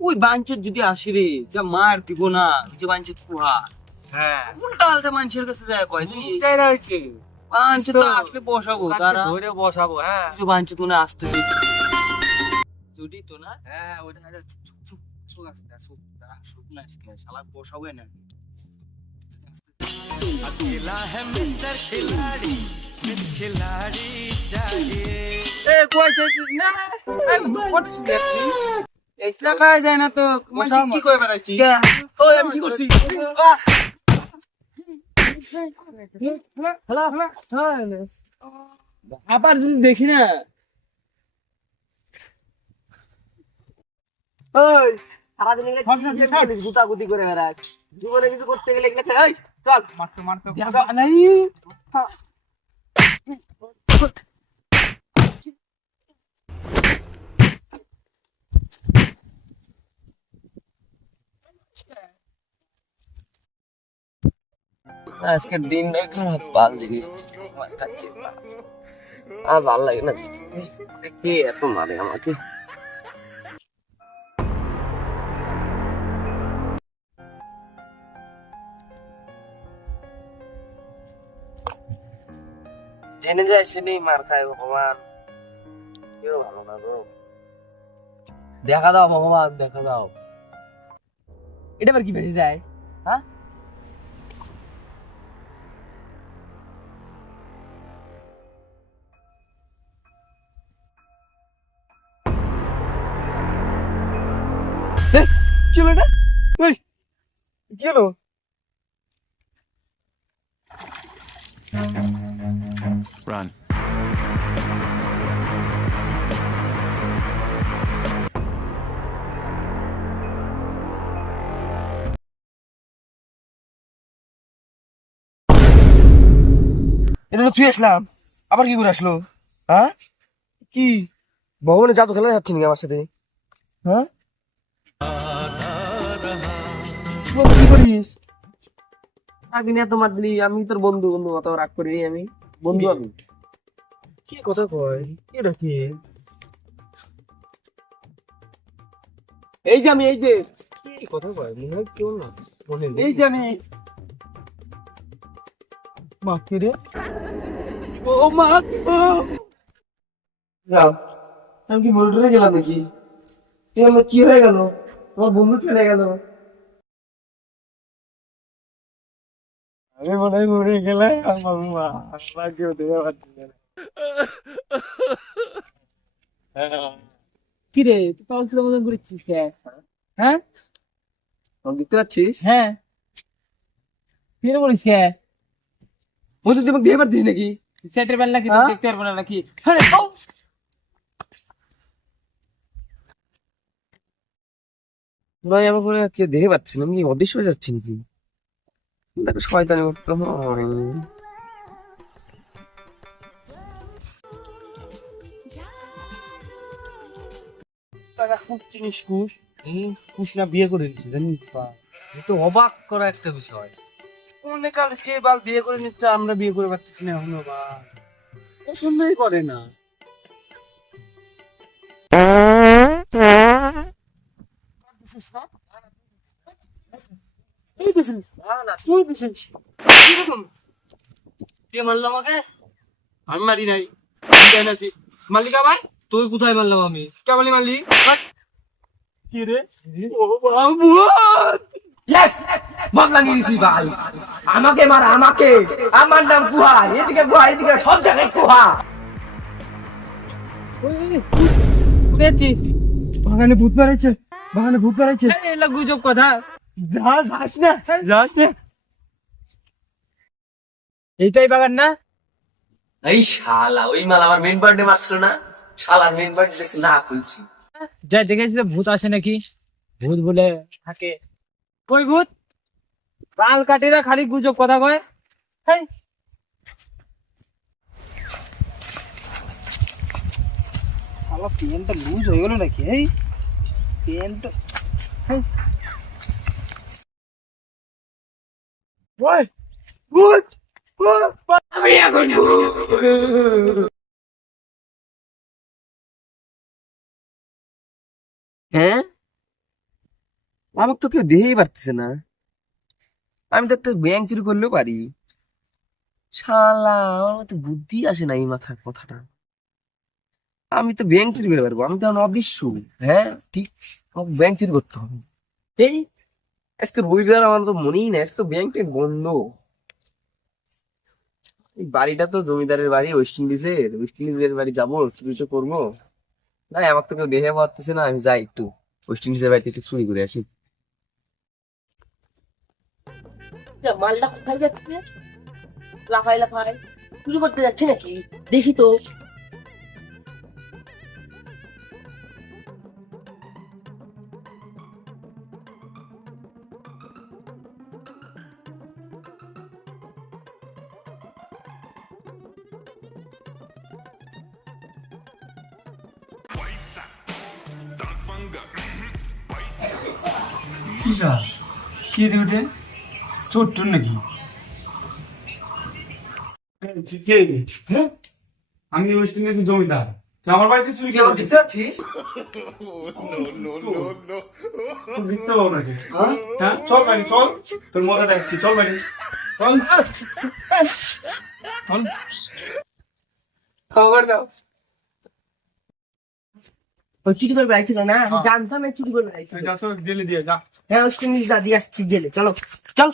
ওই বাঞ্চত যদি আসি রে যা মার দিব না, ওই যে বাঞ্চত কুহা হ্যাঁ উল্টা আলটা মানুষের কাছে যায় কয় জানি চাইরা হয়েছে বাঞ্চত আসলে বসাবো তারা ধরে বসাবো। হ্যাঁ ওই যে বাঞ্চত মনে হয় আসতেছে যদি তো না হ্যাঁ ওইটা চুপ চুপ চুপ আসুক আসতে আসুক তারা আসুক না আজকে শালা বসাবো না अकेला है मिस्टर खिलाड़ी मिस खिलाड़ी चाहिए এ কই যাইছিস না এই কোন সিলেক্ট এই টাকায় যায় না তো মানুষ কি কই বেড়াইছি ওই আমি কি করছি আবার যদি দেখি না ওই সারাদিন গুতাগুতি করে বেড়াস জীবনে কিছু করতে গেলে এগুলো এই চল মারতে মারতে নাই আজকের দিনটা খারাপ বাল জিনিস আর ভাল লাগে না কে এত মারে আমাকে জেনে যায় সে নেই মার খায় ভগবান কেউ ভালো না গো দেখা দাও ভগবান দেখা দাও এটা আবার কি বেশি যায় হ্যাঁ কি হলো এটা? এই কি হলো? run এটা তো তুই আসলাম আবার কি করে আসলো? হ্যাঁ কি ভগবানের জাদু খেলা যাচ্ছে নাকি আমার সাথে? হ্যাঁ কি করিস? আগে নিয়ে তোমার দিলি আমি তোর বন্ধু বন্ধু অত রাগ করি আমি বন্ধু আমি কি কথা কয়? এটা কি? এই যে আমি এই যে কি কথা কয়? মনে হয় কেউ না মনে এই যে আমি মা কি রে? ও মা যাও আমি কি মরে টরে গেলাম নাকি? এ আমার কি হয়ে গেল? আমার বন্ধু চলে গেল। আমি মনে হয় মরে গেলে আমার মা আমার কেউ দেওয়া পারছি না। কি রে তুই পাগল মতন করছিস কে হ্যাঁ দেখতে পাচ্ছিস? হ্যাঁ কি রে বলিস কে বন্ধু তুই আমাকে দিয়ে পারতিস নাকি? সেটের বেলা নাকি হ্যাঁ? দেখতে পারবো না নাকি ভাই আমার মনে হয় কেউ দেখে পাচ্ছি না, আমি কি অদৃশ্য হয়ে যাচ্ছি নাকি? দেখো শয়তানি করতে হয়। টাকা খুব চিনিস কুশ কুশ না বিয়ে করে দিচ্ছি জানিস এ তো অবাক করা একটা বিষয়। অনেক কাল কে বাল বিয়ে করে নিচ্ছে আমরা বিয়ে করে পারতেছি না এখনো বা পছন্দই করে না এই দিছেন না তুই দিছেন কিরকম কে মারলো আমাকে? আমি মারি নাই আমি জানি আছি মালিকা ভাই তুই কোথায় মারলাম আমি? কেমন মারলি কি রে ও বাবু ইয়েস বদলা নিয়েছি বাল। আমাকে মারা আমাকে। আমার নাম গুহা, এদিকে গুহা এদিকে সব জায়গায় গুহা। দেখছি বাগানে ভূত বেড়াইছে, বাগানে ভূত বেড়াইছে। এলা গুজব কথা যাস না যাস না। এইটাই বাগান না এই শালা ওই মাল আমার মেন বার্থডে মারছিল না, শালার মেন বার্থডে দেখে না খুলছি। যাই দেখেছি ভূত আসে নাকি ভূত বলে থাকে কই ভূত বাল কাটিরা খালি গুজব কথা কয় হেই শালা পেনটা লুজ হয়ে গেল নাকি এই পেনটা হেই ওই ভূত আমি এখন হ্যাঁ আমাকে তো কেউ দেহেই পারতেছে না। আমি তো একটা ব্যাংক চুরি করলেও পারি। শালা, আমার তো বুদ্ধি আসে না এই মাথার কথাটা। আমি তো ব্যাংক চুরি করে পারবো, আমি তো এখন অদৃশ্য। হ্যাঁ ঠিক, আমাকে ব্যাংক চুরি করতে হবে। এই আজকে রবিবার, আমার তো মনেই না, আজকে তো ব্যাংক ট্যাঙ্ক বন্ধ। এই বাড়িটা তো জমিদারের বাড়ি, ওয়েস্ট ইন্ডিজের বাড়ি যাবো, চুরি তো করবো না। আমাকে তো কেউ দেখে পারতেছে না, আমি যাই একটু ওয়েস্ট ইন্ডিজের বাড়িতে একটু চুরি করে আসি। মালটা কোথায় যাচ্ছে? লাফাই লাফাই চুরি করতে যাচ্ছে নাকি? দেখি তো। কি রে ওটা? চোর টোর নাকি? কে? আমি ওয়েস্ট ইন্ডিজের জমিদার, তুই আমার বাড়িতে চুরি করে দেখতে পাচ্ছিস? দেখতে পাবো নাকি? হ্যাঁ চল বাড়ি চল, তোর মজা দেখছি, চল বাড়ি চল চল। খবর দাও। ওই চুরি করে বেড়াইছিল না, আমি জানতাম এই চুরি করে বেড়াইছিল। জেলে দিয়ে যা। হ্যাঁ ওয়েস্ট ইন্ডিজ দাদি আসছি জেলে, চলো চল।